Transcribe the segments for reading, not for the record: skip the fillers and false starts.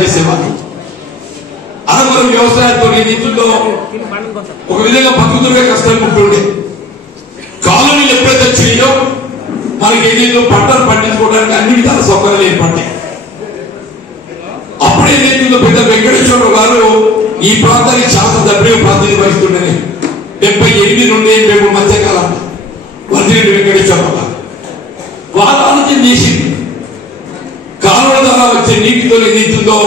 చేసేవాళ్ళు. అనంతరం వ్యవసాయంతో నిధుల్లో ఒక విధంగా బతుకుతుగా కష్టాలు ఉంటుండే. కాలనీలు ఎప్పుడైతే వచ్చాయో మనకి ఏదైతే పంటలు పండించుకోవడానికి అన్ని విధాల సౌకర్యాలు ఏర్పడ్డాయి. అప్పుడేదైతుందో పెద్ద వెంకటేశ్వరరావు గారు ఈ ప్రాంతానికి చాలా డబ్బే ప్రాతినిధ్యం వహిస్తుండేది. 78 నుండి 83 మధ్యకాలం వదిలేడు వెంకటేశ్వరరావు గారు వాళ్ళ ఆలోచన చేసింది. కాలువల ద్వారా వచ్చే నీటితో ఏదైతుందో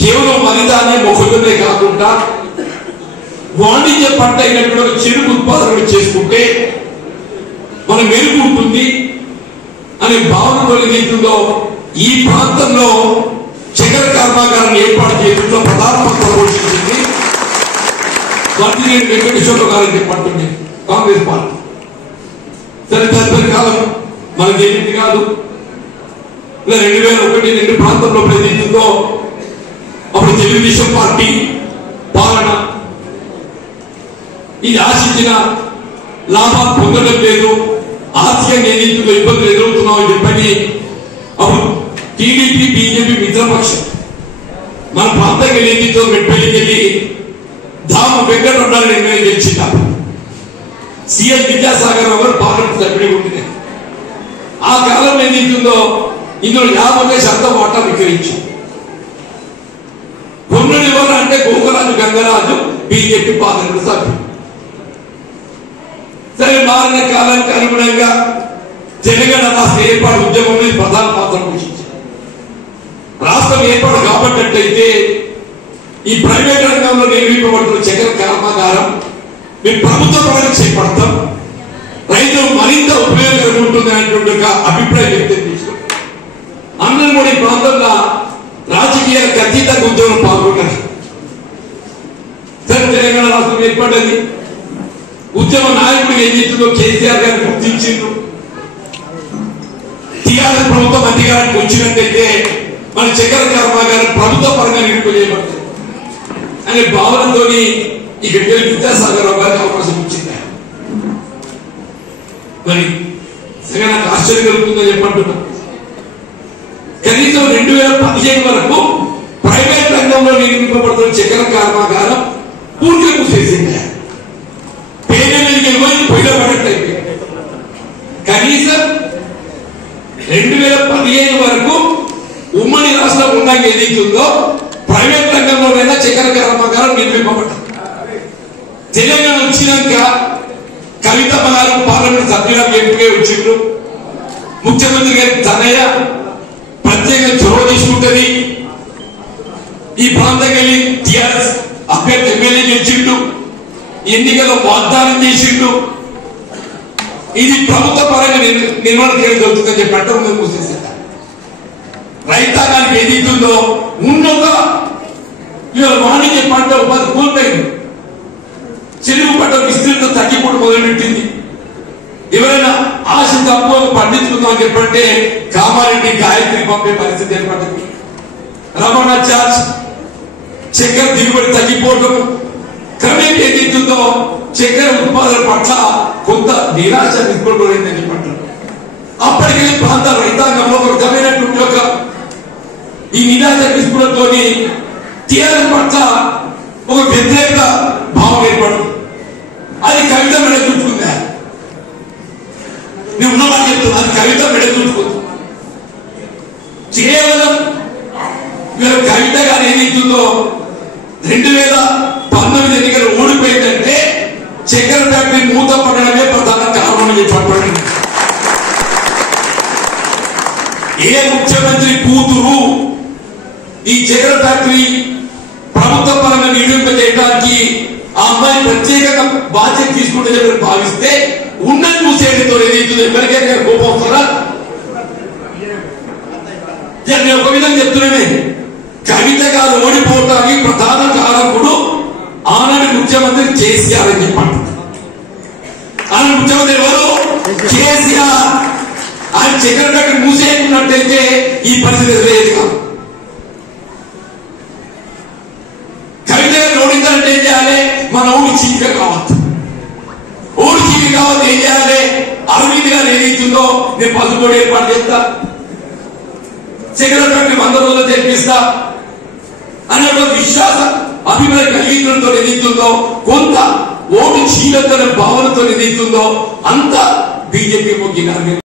కేవలం వరిధాన్యం మొక్కజొన్నే కాకుండా వాణిజ్య పంట అయినటువంటి చెరుకు ఉత్పాదన చేసుకుంటే మనం మెరుగు ఉంటుంది అనే భావనలో ఏదైతుందో ఈ ప్రాంతంలో చక్కెర కర్మాగారాన్ని ఏర్పాటు చేయడంలో ప్రధాన పాత్ర పోషించింది వదిలేడు వెంకటేశ్వరరావు గారు చెప్పండి కాంగ్రెస్ పార్టీ. సరే తదుపరి కాలం మనకి ఏమిటి కాదు 2001-2 ప్రాంతంలో ప్రతినిధితో అప్పుడు తెలుగుదేశం పార్టీ పాలన ఇది ఆశించిన లాభాలు పొందడం లేదు, ఆర్థికంగా ఏదైతుందో ఇబ్బందులు ఎదురవుతున్నామని చెప్పని అప్పుడు టీడీపీ బీజేపీ మిత్రపక్షం మన ప్రాంతంగా ఏదైతుందో మెట్పల్లికి వెళ్ళి దాము వెంకటరమణ నిర్ణయం గెలిచింది. సీఎం విద్యాసాగర్ గారు పార్లమెంట్ సభ్యుడిగా ఉంటున్నాయి. ఆ కాలం ఏదైతుందో ఇందులో 50% వాటా విక్రయించారు. కొన్నులు ఎవరు అంటే గోకరాజు గంగరాజు బీజేపీ పార్లమెంట్ సభ్యుడు. సరే మారిన కాలానికి అనుగుణంగా తెలంగాణ రాష్ట్ర ఏర్పాటు ఉద్యమంలో ప్రధాన పాత్ర పోషించారు. రాష్ట్రం ఏర్పాటు కాబట్టినట్లయితే ఈ ప్రైవేట్ రంగంలో నిర్మింపబడుతున్న చక్కెర కర్మాగారం మేము ప్రభుత్వ పరంగా చేపడతాం, రైతులు మరింత ఉపయోగకరంగా ఉంటుంది అనేటువంటి ఒక అభిప్రాయం వ్యక్తం చేశారు. అందరూ కూడా ఈ ప్రాంతంలో రాజకీయాలకు అతీతంగా ఉద్యమం పాల్గొంటారు. సరే తెలంగాణ రాష్ట్రం ఏర్పడ్డది. ఉద్యమ నాయకుడు ఏం చేస్తుందో కేసీఆర్ గారిని గుర్తించిండ్రు. టీఆర్ఎస్ ప్రభుత్వం అధికారానికి వచ్చినట్టయితే మన చక్కెర కర్మాగారం ప్రభుత్వ పరంగా నిలిపివేయబడుతుంది అనే భావనతో ఇక్కడ విద్యాసాగర్ రావు గారికి అవకాశం ఇచ్చింది. మరి సరే నాకు ఆశ్చర్యం కలుగుతుందని చెప్పంటున్నా. కనీసం 2015 వరకు ప్రైవేట్ రంగంలో నిర్మింపబడుతున్న చక్కెర కర్మాగారం పూర్తిగా మూసేసింది. పేద మీదకి పోయి పొయ్యిలో పడట్లయితే కనీసం 2015 వరకు ఉమ్మడి రాష్ట్రం ఉన్నాక ఏదైతుందో ప్రైవేట్ రంగంలోనైనా చక్కెర కర్మాగారం నిర్మింపబడ్డది. తెలంగాణ వచ్చినాక కవితమ్మ గారు పార్లమెంట్ సభ్యులకు ఎంపిక వచ్చిండ్రు. ముఖ్యమంత్రి గారి తనయ్య ప్రత్యేక చొరవ తీసుకుంటుంది. ఈ ప్రాంతం వెళ్ళి టిఆర్ఎస్ అభ్యర్థి ఎమ్మెల్యే గెలిచిండు, ఎన్నికల్లో వాగ్దానం చేసిండు. ఇది ప్రభుత్వ పరంగా నిర్వహణ చేయడం జరుగుతుందని చెప్పి అడ్డం మూసేసారు. రైతాంగానికి ఏదైతుందో ఉన్నత వాణిజ్య పంట ఉపాధి కోల్పోయింది. చెరువు పంట విస్తీర్ణత తగ్గిపోవడం మొదలుపెట్టింది. ఎవరైనా ఆశ తక్కువ పండించుకుందాం చెప్పంటే కామారెడ్డి గాయత్రి పంపే పరిస్థితి ఏర్పడింది. రమణ చార్జ్ చక్కెర దిగుబడి తగ్గిపోవడం క్రమేపీ ఏదైతుందో చక్కెర ఉత్పాదన పట్ల కొంత నిరాశ నిస్పృహని చెప్పంటారు. అప్పటికే ప్రాంత రైతాంగంలో ఒక విధమైనటువంటి ఒక ఈ నిరాశ నిస్పృహతో టీఆర్ఎస్ పట్ల ఒక వ్యతిరేక భావం ఏర్పడుతుంది. అది కవిత మెడ చుట్టుకుందా? నేను ఉన్నవాళ్ళు చెప్తున్నా, అది కవిత మెడ చుట్టుకుంది. కేవలం కవిత గారు ఏదైతుందో 2019 ఎన్నికలు ఓడిపోయిందంటే చక్కెర ఫ్యాక్టరీ మూత పడడమే ప్రధాన కారణం అని చెప్పండి. ఏ ముఖ్యమంత్రి కూతురు ఈ చక్కెర ఫ్యాక్టరీ ప్రభుత్వ పరంగా నిర్మింపజేయడానికి ఆ అమ్మాయి ప్రత్యేకంగా బాధ్యత తీసుకుంటే భావిస్తే ఉన్నది మూసేయడంతో ఏదైతుందో ఎవరికైనా కోపం వస్తారా? నేను ఒక విధంగా చెప్తున్నానే, కవిత గారు ఓడిపోవడానికి ప్రధాన కారకుడు ఆనాటి ముఖ్యమంత్రి కేసీఆర్ అని చెప్పండి. ఆనాటి ముఖ్యమంత్రి ఎవరు? కేసీఆర్. ఆయన చక్కెర ఫ్యాక్టరీ మూసేయకున్నట్టయితే ఈ పరిస్థితి ఎదురయ్యేది కాదు. కవిత గారిని ఓడించాలంటే ఏం చేయాలి? మన ఊరు చీఫ్గా కావచ్చు. ఊరు చీఫ్ కావాలి ఏం చేయాలి? అవినీతి గారు ఏదైతుందో నేను పసుపోడు ఏర్పాటు చేస్తా, చక్కెర ఫ్యాక్టరీ 100 రోజులు తెప్పిస్తా, ప్రజలలో విశ్వాస అభిప్రాయ కలిగితులతో ఏదైతుందో, కొంత ఓటు చీలతన భావనతో ఏదైతుందో అంత బీజేపీ మొగ్గిన